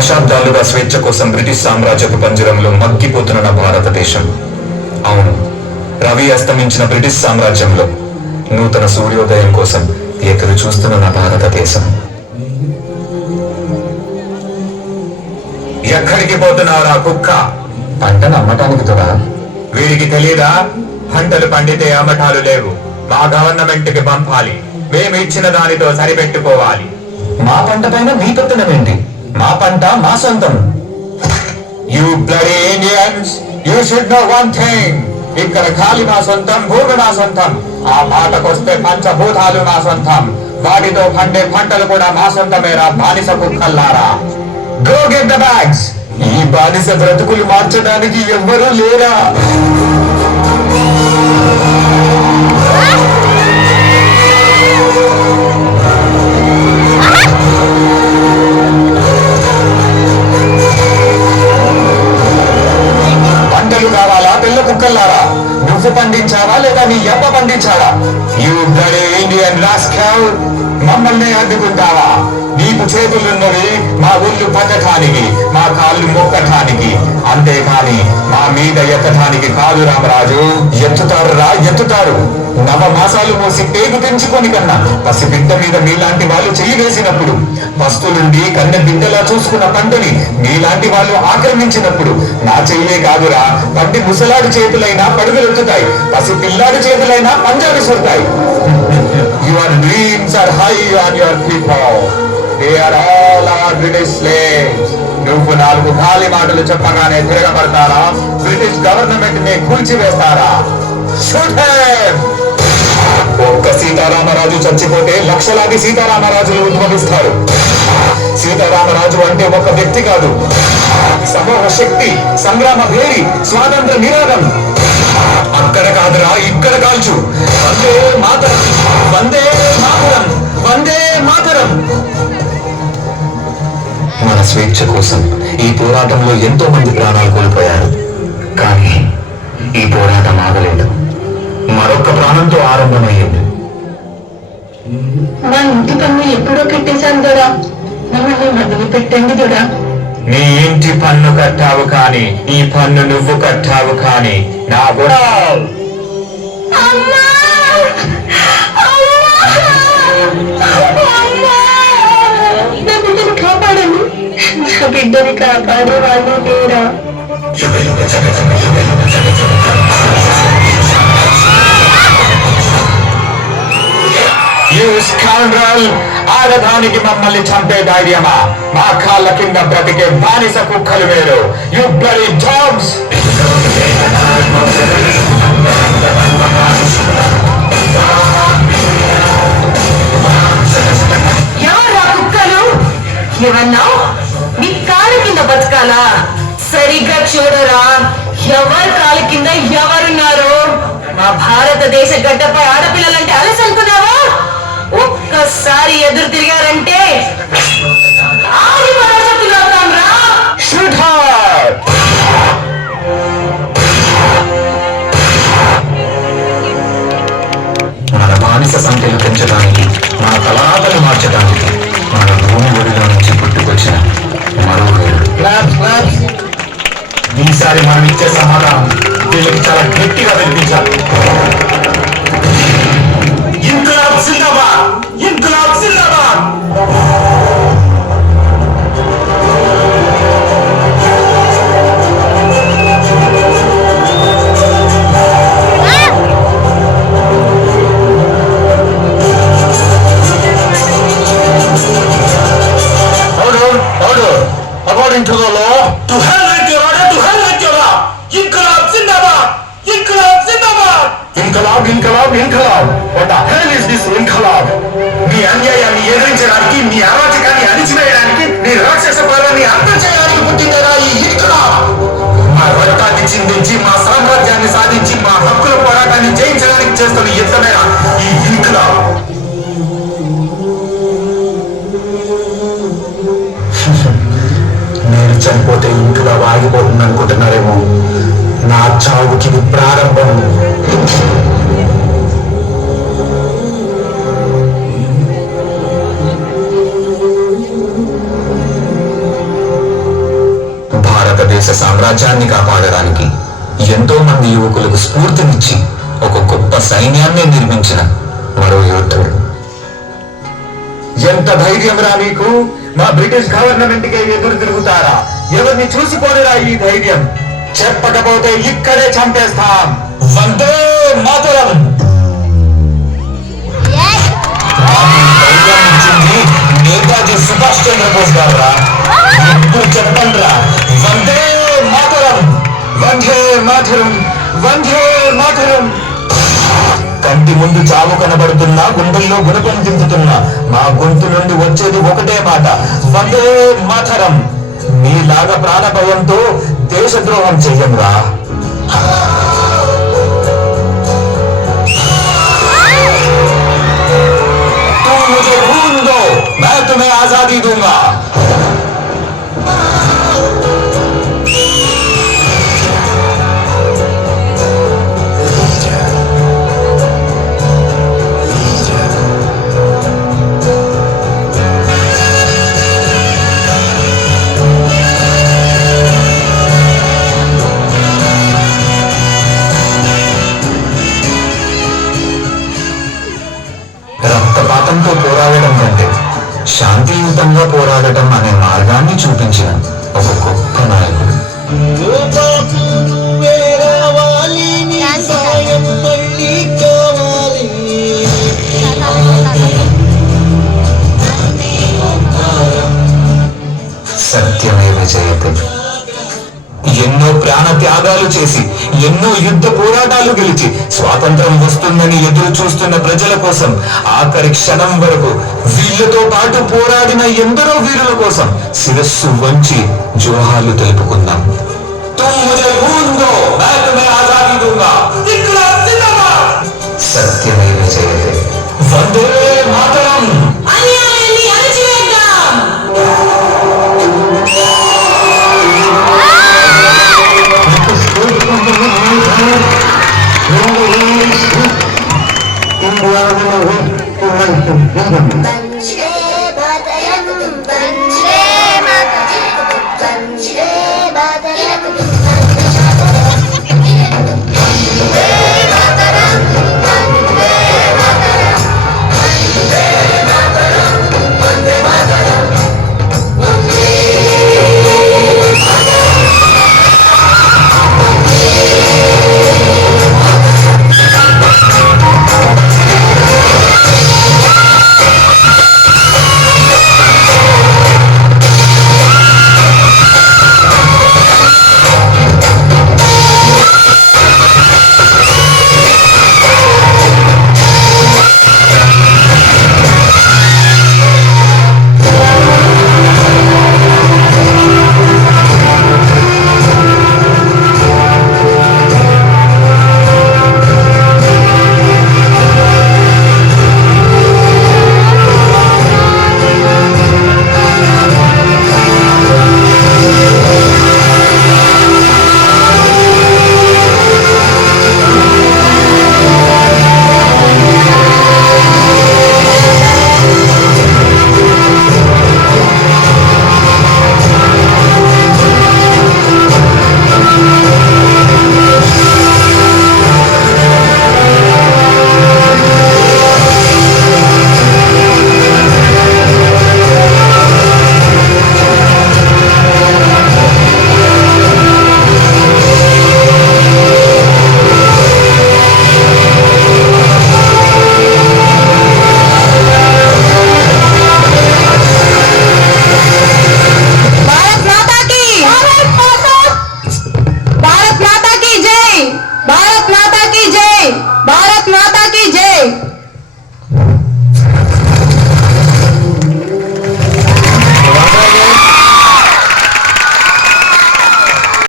దశాబ్దాలుగా స్వేచ్ఛ కోసం బ్రిటిష్ సామ్రాజ్యపు పంజరంలో మగ్గిపోతున్న నా భారతదేశం. అవును, రవి అస్తమించిన బ్రిటిష్ సామ్రాజ్యంలో నూతన సూర్యోదయం కోసం ఎదురు చూస్తున్న నా భారతదేశం. ఎక్కడికి పోతున్నారా కుక్క? పంటను అమ్మటానికి దొరా. వీడికి తెలీదా? పంటలు పండితే అమ్మటాలు లేవు, మా గవర్నమెంట్ కి పంపాలి, మేము ఇచ్చిన దానితో సరిపెట్టుకోవాలి. మా పంట పైన మీ పెత్తనం ఏంటి? మా పంట మా సొంతం. You bloody Indians, you should know one thing. ఇక్కడ గాలి మా సొంతం, భూమి మా సొంతం. ఆ మాటకొస్తే పంచభూతాలు మా సొంతం. వాటితో పండే పంటలు కూడా మా సొంతమేరా బానిస కుక్కల్లారా. Go get the bags. ఈ బానిస బ్రతుకులు మార్చడానికి ఎవ్వరూ లేరా? పంటలు కావాలా పిల్ల కుక్కల్లారా? నువ్వు పండించావా లేదా నీ అబ్బ పండించావా? యు బ్లడీ ఇండియన్ రాస్కల్, మమ్మల్ని అడ్డుకుంటావా? నీకు చేతులున్నవి మా ఊళ్ళు పట్టడానికి, మా కాళ్ళు మొక్కటానికి, అంతేకాని మా మీద ఎత్తటానికి కాదు. రామరాజు, ఎత్తుతారు రా, ఎత్తుతారు. నవమాసాలు మోసి పేగు తెంచుకొని కన్నా పసిబిడ్డ మీద మీలాంటి వాళ్ళు చెయ్యి వేసినప్పుడు, పస్తులుండి కన్నె బిడ్డలా చూసుకున్న పంటని మీలాంటి వాళ్ళు ఆక్రమించినప్పుడు నా చెయ్యే కాదురా, పంటి ముసలాడి చేతులైనా పడుగులెత్తుతాయి, పసి పిల్లాడి చేతులైనా పంజా విసురుతాయి. Your dreams are high on your people. They are all our British slaves. నువ్వు నాలుగు ఖాళీ మాటలు చెప్పగానే తిరగబడతారా? బ్రిటిష్ గవర్నమెంట్ ని కూల్చివేస్తారా? Shoot him! ఒక్క సీతారామరాజు చచ్చిపోతే లక్షలాది సీతారామరాజులు ఉద్భవిస్తారు. సీతారామరాజు అంటే ఒక వ్యక్తి కాదు, సమూహ శక్తి, సంగ్రామ భేరి, స్వాతంత్ర నినాదం. అక్కడ కాదురా, ఇక్కడ కాల్చు. వందే మాతరం, వందే మాతరం, వందే మాతరం. మన స్వేచ్ఛ కోసం ఈ పోరాటంలో ఎంతో మంది ప్రాణాలు కోల్పోయారు. కానీ ఈ పోరాటం ఆగలేదు, మరొక ప్రాణంతో ఆరంభమయ్యింది. మా ఇంటి పన్ను ఎప్పుడో కట్టేశాను దొరా, మమ్మల్ని మొదలు పెట్టండి దొరా. నీ ఇంటి పన్ను కట్టావు కానీ, ఈ పన్ను నువ్వు కట్టావు కానీ నా బిడ్డని కాపాడండి, నా బిడ్డని కాపాడే వాళ్ళు లేరా? ఆడదానికి మమ్మల్ని చంపే ధైర్యమా? మా కాళ్ళ కింద బ్రతికే బానిస కుక్కలు వేరు. You bloody dogs! ఎవరా కుక్కలు? ఏమన్నా మీ కాళ్ళ కింద బతకాలా? సరిగ్గా చూడరా, ఎవరి కాళ్ళ కింద ఎవరున్నారు? మా భారతదేశ గడ్డపై ఆడపిల్లలంటే అలసి అనుకున్నావా? ఒక్కసారి ఎదురు తిరిగారంటే ఆది పరాశక్తులు అవుతాం రా. మన బానిస సంఖ్యలు పెంచడానికి, మన తలాతలు మార్చడానికి, మన భూమి ఒడిలో నుంచి పుట్టుకొచ్చిన మరో వేరు. ఈసారి మనం ఇచ్చే సమాధానం వీళ్ళకి చాలా గట్టిగా వినిపించాలి. ఇంక్లాబ్ జిందాబాద్, ఇంక్లాబ్ జిందాబాద్. According to the law, to hell with your order, to hell with your law. Inqilab Zindabad! Inqilab Zindabad! Inqilab, Inqilab, Inqilab. What the hell is this Inqilab? మీ అన్యాయాన్ని ఎదిరించడానికి, మీ అరాచకాన్ని అణిచివేయడానికి, మీ రాక్షస పాలనని అంతం చేయడానికి పుట్టిందరా ఈ ఇన్కిలాబ్. మా రక్తాన్ని చిందించి, మా సామ్రాజ్యాన్ని సాధించి, మా హక్కుల పోరాటాన్ని జయించడానికి చేస్తున్న యుద్ధమేనా ఈ ఇన్కిలాబ్. నేను చనిపోతే ఇంట్లో ఆగిపోతుంది అనుకుంటున్నారేమో. నా చావుకి ప్రారంభం. భారతదేశ సామ్రాజ్యాన్ని కాపాడడానికి ఎంతో మంది యువకులకు స్ఫూర్తినిచ్చి ఒక గొప్ప సైన్యాన్ని నిర్మించిన మరో యోధుడు. ఎంత ధైర్యం రా మీకు? మా బ్రిటిష్ గవర్నమెంట్ కే ఎదురు తిరుగుతారా? ఎవరిని చూసిపోలేరా ఈ ధైర్యం? చెప్పకపోతే ఇక్కడే చంపేస్తాం. వందే మాతరం. నేతాజీ సుభాష్ చంద్రబోస్ గారా, ఇప్పుడు చెప్పండి రా. వందే మాతరం, వందే మాతరం, వందే మాతరం. కంటి ముందు చావు కనబడుతున్నా, గుండెల్లో గుణపం దింపుతున్నా మా గొంతు నుండి వచ్చేది ఒకటే మాట, వందే మాతరం. మీలాగా ప్రాణ భయంతో దేశద్రోహం చెయ్యంరా. तुम मुझे खून दो, मैं तुम्हें आजादी दूंगा. రక్తపాతంతో పోరాడటం కంటే శాంతియుతంగా పోరాడటం అనే మార్గాన్ని చూపించిన ఒక గొప్ప నాయకుడు. సత్యమేవ జయతే. ఎన్నో ప్రాణ త్యాగాలు చేసి, ఎన్నో యుద్ధ పోరాటాలు గెలిచి స్వాతంత్రం వస్తుందని ఎదురు చూస్తున్న ప్రజల కోసం ఆఖరి క్షణం వరకు వీళ్లతో పాటు పోరాడిన ఎందరో వీరుల కోసం శిరస్సు వంచి జోహాలు తెలుపుకుందాం. సత్యమేవ జయతే. వందే మాతరం. India